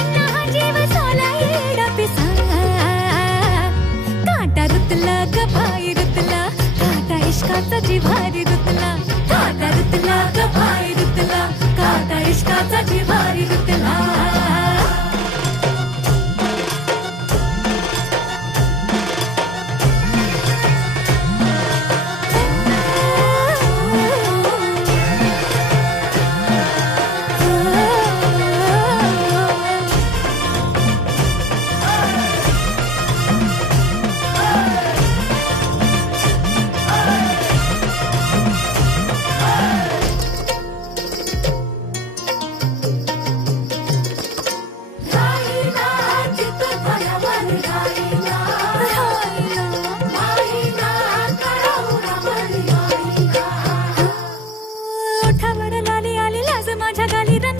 ओढीना हा जीव सोला येडा पिसा काटा रुतला ग पाय रुतला काटा इश्काचा जिव्हारी रुतला काटा रुतला ग पाय रुतला काटा इश्काचा जिव्हारी रुतला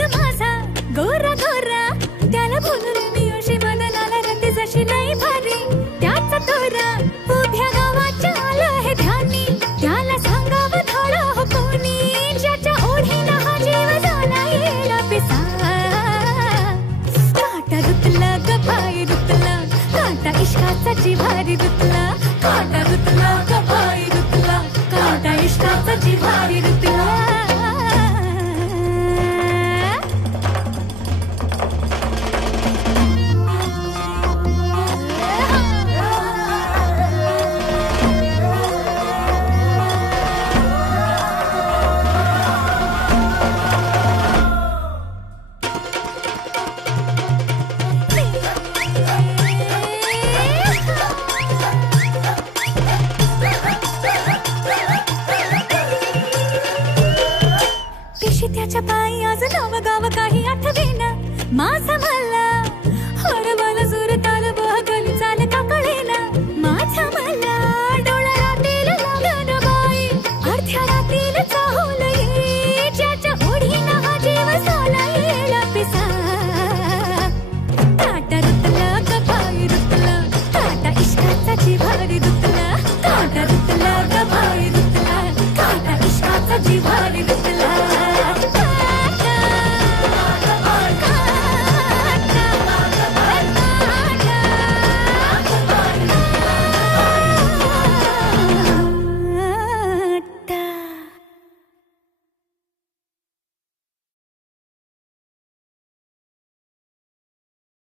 गोरा गोरा त्याला बोलून मी अशी मदनाला रती जशी लई भारी त्याचा तोरा उभ्या गावाच्या आलं हे ध्यानी त्याला सांगावं थोडं हो कोणी ज्याच्या ओढीना हा जीव झाला येडा पिसा काटा रुतला ग पाय रुतला काटा इश्काचा जिव्हारी रुतला काटा रुतला ग पाय रुतला काटा इश्काचा जिव्हारी रुतला